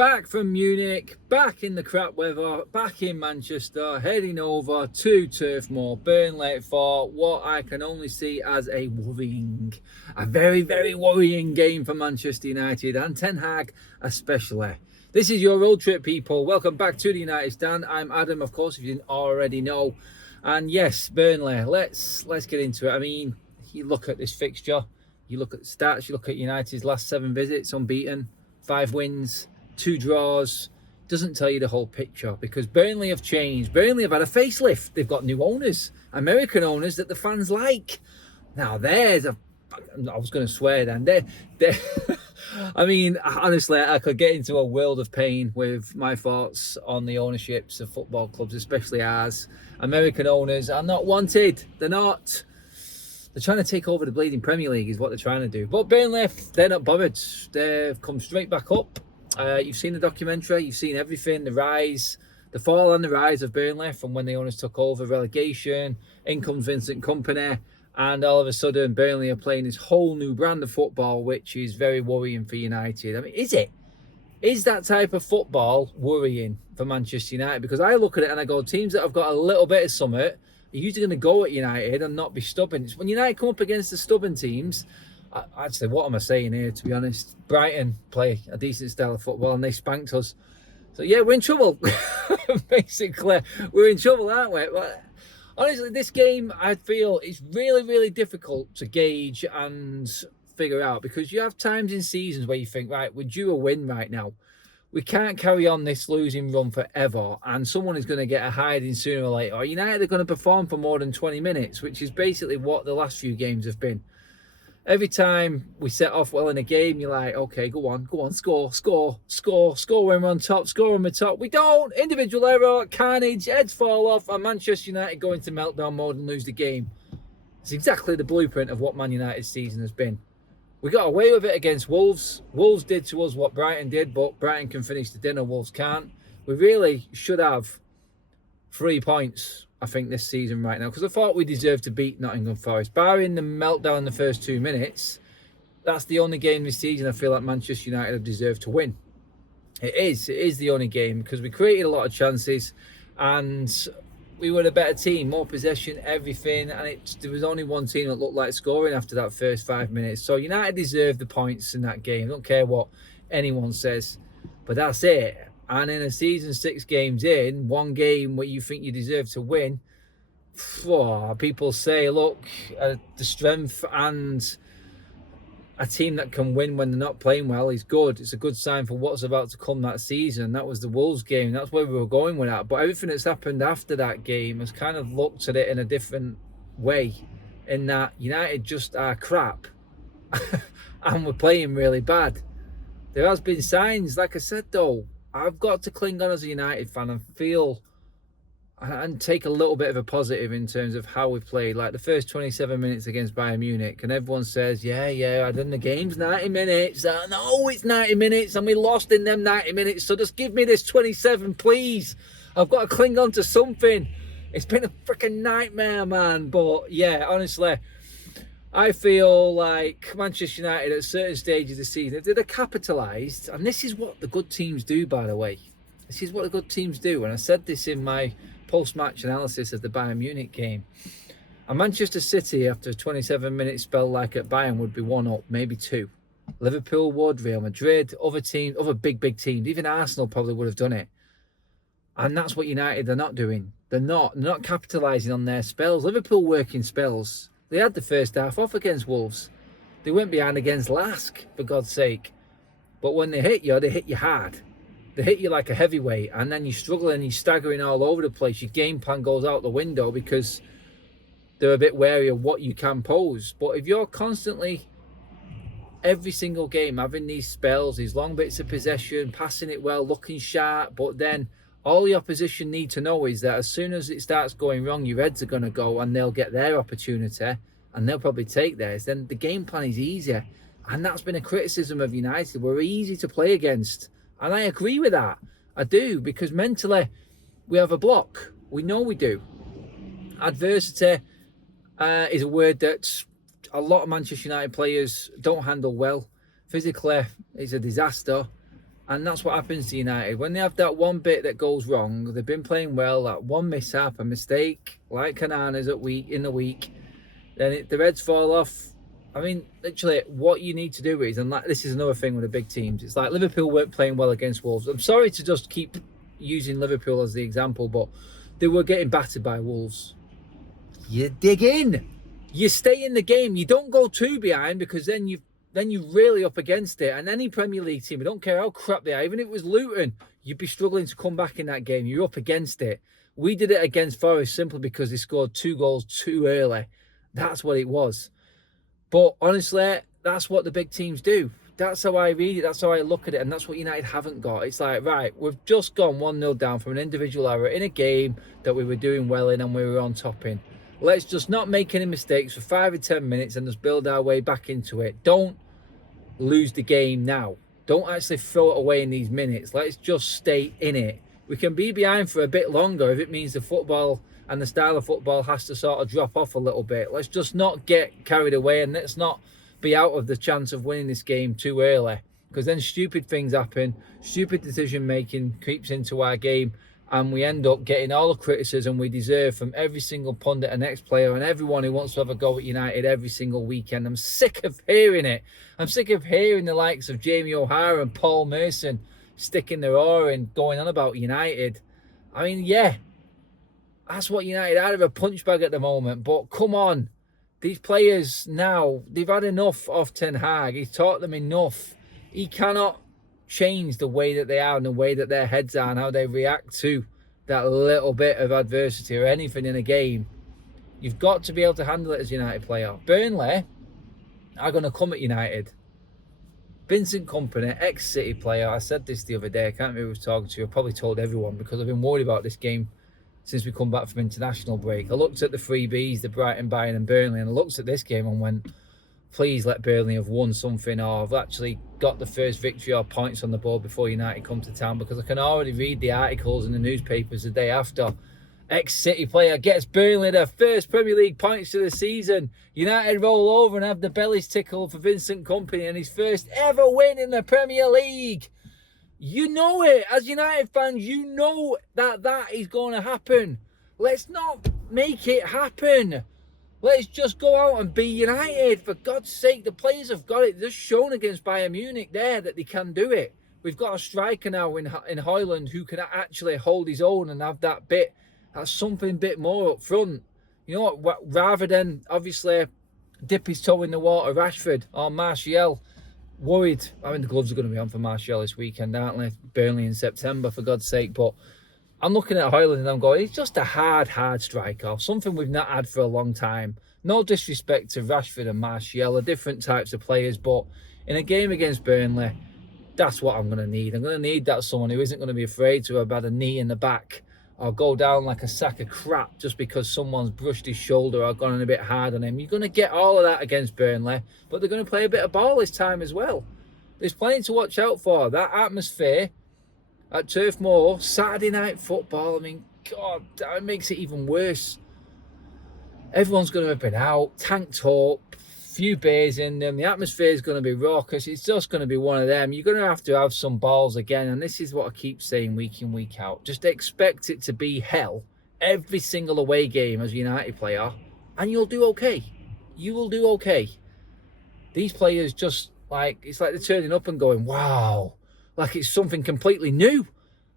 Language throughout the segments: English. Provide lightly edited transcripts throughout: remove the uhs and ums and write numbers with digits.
Back from Munich, back in the crap weather, back in Manchester, heading over to Turf Moor, Burnley, for what I can only see as a very, very worrying game for Manchester United and Ten Hag especially. This is your road trip, people. Welcome back to the United Stand. I'm Adam, of course, if you didn't already know. And yes, Burnley, let's get into it. I mean, you look at this fixture, you look at the stats, you look at United's last 7 visits, unbeaten, 5 wins, 2 draws. Doesn't tell you the whole picture, because Burnley have changed. Burnley have had a facelift. They've got new owners, American owners that the fans like. Now there's a, I was going to swear then. They're I mean, honestly, I could get into a world of pain with my thoughts on the ownerships of football clubs, especially ours. American owners are not wanted. They're not. They're trying to take over the bleeding Premier League is what they're trying to do. But Burnley, they're not bothered. They've come straight back up. You've seen the documentary. You've seen everything. The rise, the fall and the rise of Burnley from when the owners took over, relegation, in comes Vincent Kompany. And all of a sudden, Burnley are playing this whole new brand of football, which is very worrying for United. I mean, is it? Is that type of football worrying for Manchester United? Because I look at it and I go, teams that have got a little bit of summit are usually going to go at United and not be stubborn. It's when United come up against the stubborn teams, actually, what am I saying here, to be honest? Brighton play a decent style of football and they spanked us. So, yeah, we're in trouble. Basically, we're in trouble, aren't we? But honestly, this game, I feel, is really, really difficult to gauge and figure out, because you have times in seasons where you think, right, we're due a win right now. We can't carry on this losing run forever, and someone is going to get a hiding sooner or later. Or United are going to perform for more than 20 minutes, which is basically what the last few games have been. Every time we set off well in a game, you're like, okay, go on, score when we're on top, score on the top. We don't. Individual error, carnage, heads fall off, and Manchester United go into meltdown mode and lose the game. It's exactly the blueprint of what Man United's season has been. We got away with it against Wolves. Wolves did to us what Brighton did, but Brighton can finish the dinner, Wolves can't. We really should have 3 points, I think, this season right now, because I thought we deserved to beat Nottingham Forest. Barring the meltdown in the first 2 minutes, that's the only game this season I feel like Manchester United have deserved to win. It is the only game, because we created a lot of chances and we were a better team, more possession, everything, and there was only one team that looked like scoring after that first 5 minutes. So United deserved the points in that game. I don't care what anyone says, but that's it. And in a season 6 games in, one game where you think you deserve to win, people say, look, the strength and a team that can win when they're not playing well is good. It's a good sign for what's about to come that season. That was the Wolves game. That's where we were going with that. But everything that's happened after that game has kind of looked at it in a different way, in that United just are crap and we're playing really bad. There has been signs, like I said, though. I've got to cling on as a United fan and feel and take a little bit of a positive in terms of how we played. Like the first 27 minutes against Bayern Munich, and everyone says, yeah, I done the game's 90 minutes. No, it's 90 minutes, and we lost in them 90 minutes. So just give me this 27, please. I've got to cling on to something. It's been a freaking nightmare, man. But yeah, honestly, I feel like Manchester United at certain stages of the season, if they'd have capitalised, and this is what the good teams do, by the way. This is what the good teams do. And I said this in my post-match analysis of the Bayern Munich game. And Manchester City, after a 27-minute spell like at Bayern, would be 1-up, maybe 2. Liverpool would, Real Madrid, other teams, other big teams, even Arsenal probably would have done it. And that's what United are not doing. They're not capitalising on their spells. Liverpool working spells. They had the first half off against Wolves. They went behind against Lask, for God's sake. But when they hit you hard. They hit you like a heavyweight, and then you're struggling, you're staggering all over the place. Your game plan goes out the window because they're a bit wary of what you can pose. But if you're constantly, every single game, having these spells, these long bits of possession, passing it well, looking sharp, but then all the opposition need to know is that as soon as it starts going wrong, your heads are going to go and they'll get their opportunity and they'll probably take theirs. Then the game plan is easier. And that's been a criticism of United. We're easy to play against. And I agree with that. I do, because mentally we have a block. We know we do. Adversity is a word that a lot of Manchester United players don't handle well. Physically, it's a disaster. And that's what happens to United. When they have that one bit that goes wrong, they've been playing well, that one mishap, a mistake, like Canana's in the week, then the heads fall off. I mean, literally, what you need to do is, and this is another thing with the big teams, it's like Liverpool weren't playing well against Wolves. I'm sorry to just keep using Liverpool as the example, but they were getting battered by Wolves. You dig in. You stay in the game. You don't go too behind, because then you're really up against it. And any Premier League team, I don't care how crap they are, even if it was Luton, you'd be struggling to come back in that game. You're up against it. We did it against Forest simply because they scored 2 goals too early. That's what it was. But honestly, that's what the big teams do. That's how I read it. That's how I look at it. And that's what United haven't got. It's like, right, we've just gone 1-0 down from an individual error in a game that we were doing well in and we were on top in. Let's just not make any mistakes for 5 or 10 minutes and just build our way back into it. Don't lose the game now. Don't actually throw it away in these minutes. Let's just stay in it. We can be behind for a bit longer if it means the football and the style of football has to sort of drop off a little bit. Let's just not get carried away, and let's not be out of the chance of winning this game too early, because then stupid things happen, stupid decision making creeps into our game, and we end up getting all the criticism we deserve from every single pundit and ex-player and everyone who wants to have a go at United every single weekend. I'm sick of hearing it. I'm sick of hearing the likes of Jamie O'Hara and Paul Merson sticking their oar in, going on about United. I mean, yeah, that's what United are, of a punch bag at the moment. But come on, these players now, they've had enough of Ten Hag. He's taught them enough. He cannot change the way that they are and the way that their heads are and how they react to that little bit of adversity or anything in a game. You've got to be able to handle it as a United player. Burnley are going to come at United. Vincent Kompany, ex-City player, I said this the other day, I can't remember who I was talking to, I probably told everyone, because I've been worried about this game since we come back from international break. I looked at the 3Bs, the Brighton, Bayern and Burnley, and I looked at this game and went, please let Burnley have won something, or have actually got the first victory or points on the board before United come to town, because I can already read the articles in the newspapers the day after. Ex-City player gets Burnley their first Premier League points of the season. United roll over and have the bellies tickle for Vincent Kompany and his first ever win in the Premier League. You know it. As United fans, you know that is going to happen. Let's not make it happen. Let's just go out and be United. For God's sake, the players have got it. They've shown against Bayern Munich there that they can do it. We've got a striker now in Højlund who can actually hold his own and have that bit. That's something bit more up front. You know what? Rather than obviously dip his toe in the water, Rashford or Martial. Worried. I mean, the gloves are going to be on for Martial this weekend, aren't they? Burnley in September, for God's sake. But I'm looking at Højlund and I'm going, he's just a hard striker. Something we've not had for a long time. No disrespect to Rashford and Martial, are different types of players. But in a game against Burnley, that's what I'm going to need. I'm going to need that someone who isn't going to be afraid to have had a knee in the back or go down like a sack of crap just because someone's brushed his shoulder or gone in a bit hard on him. You're going to get all of that against Burnley, but they're going to play a bit of ball this time as well. There's plenty to watch out for. That atmosphere at Turf Moor, Saturday night football, I mean, God, that makes it even worse. Everyone's going to have been out, tanked up, few beers in them. The atmosphere is going to be raucous. It's just going to be one of them. You're going to have some balls again. And this is what I keep saying week in, week out. Just expect it to be hell every single away game as a United player. And you'll do okay. You will do okay. These players just it's like they're turning up and going, wow. Like it's something completely new.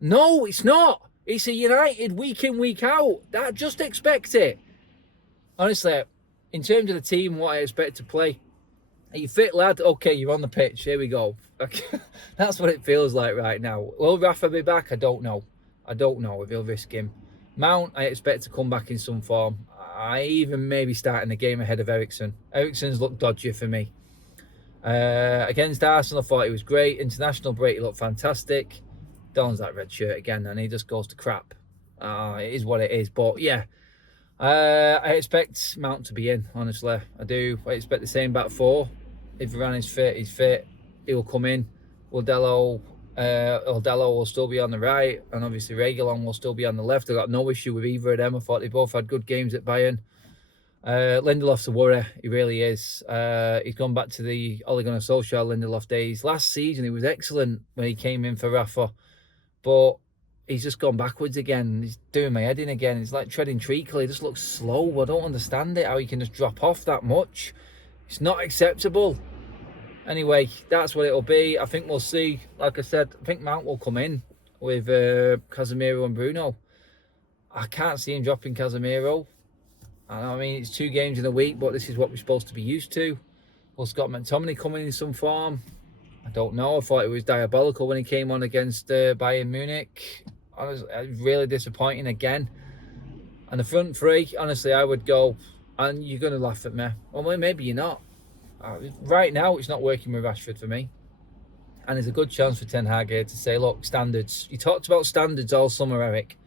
No, it's not. It's a United week in, week out. Just expect it. Honestly, in terms of the team and what I expect to play, are you fit, lad? Okay, you're on the pitch. Here we go. That's what it feels like right now. Will Rafa be back? I don't know. I don't know if he'll risk him. Mount, I expect to come back in some form. I even maybe starting the game ahead of Eriksen. Eriksen's looked dodgy for me. Against Arsenal, I thought he was great. International break, he looked fantastic. Dons that red shirt again, and he just goes to crap. It is what it is. But yeah, I expect Mount to be in, honestly. I do. I expect the same back four. If Varane is fit, he's fit. He'll come in. Odelo will still be on the right, and obviously Reguilon will still be on the left. I got no issue with either of them. I thought they both had good games at Bayern. Lindelof's a worry, he really is. He's gone back to the Ole Gunnar Solskjaer Lindelof days. Last season he was excellent when he came in for Rafa, but he's just gone backwards again. He's doing my head in again. It's like treading treacle. He just looks slow. I don't understand it, how he can just drop off that much. It's not acceptable. Anyway, that's what it'll be. I think we'll see. Like I said, I think Mount will come in with Casemiro and Bruno. I can't see him dropping Casemiro. I mean, it's 2 games in a week, but this is what we're supposed to be used to. Will Scott McTominay coming in some form? I don't know. I thought it was diabolical when he came on against Bayern Munich. Honestly, really disappointing again. And the front three, honestly, I would go, and you're going to laugh at me. Well, maybe you're not. Right now, it's not working with Rashford for me. And there's a good chance for Ten Hag here to say, look, standards. You talked about standards all summer, Eric.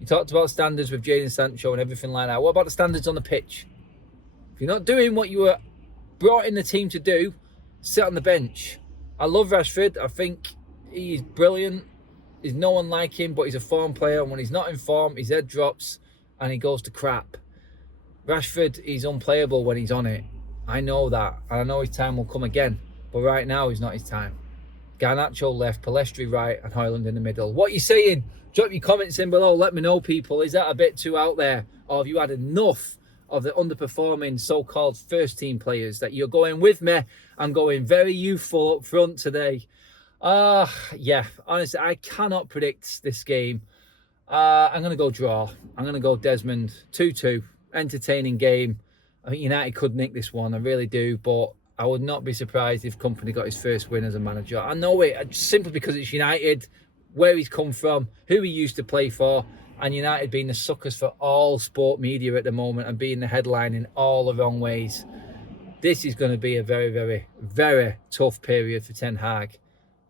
You talked about standards with Jadon Sancho and everything like that. What about the standards on the pitch? If you're not doing what you were brought in the team to do, sit on the bench. I love Rashford. I think he's brilliant. There's no one like him, but he's a form player. And when he's not in form, his head drops and he goes to crap. Rashford is unplayable when he's on it. I know that. And I know his time will come again. But right now, is not his time. Garnacho left, Pellistri right, and Højlund in the middle. What are you saying? Drop your comments in below. Let me know, people. Is that a bit too out there? Or have you had enough of the underperforming so-called first-team players that you're going with me? I'm going very youthful up front today. Yeah, honestly, I cannot predict this game. I'm going to go draw. I'm going to go Desmond 2-2. Entertaining game. I think United could nick this one. I really do. But I would not be surprised if Kompany got his first win as a manager. I know it simply because it's United, where he's come from, who he used to play for, and United being the suckers for all sport media at the moment and being the headline in all the wrong ways. This is going to be a very, very, very tough period for Ten Hag.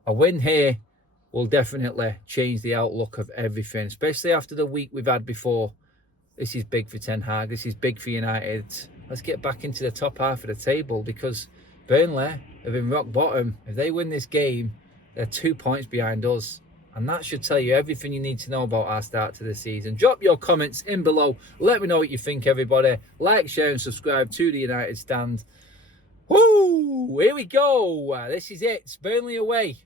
A win here will definitely change the outlook of everything, especially after the week we've had before. This is big for Ten Hag. This is big for United. Let's get back into the top half of the table because Burnley have been rock bottom. If they win this game, they're 2 points behind us. And that should tell you everything you need to know about our start to the season. Drop your comments in below. Let me know what you think, everybody. Like, share, and subscribe to the United Stand. Woo! Here we go. This is it. Burnley away.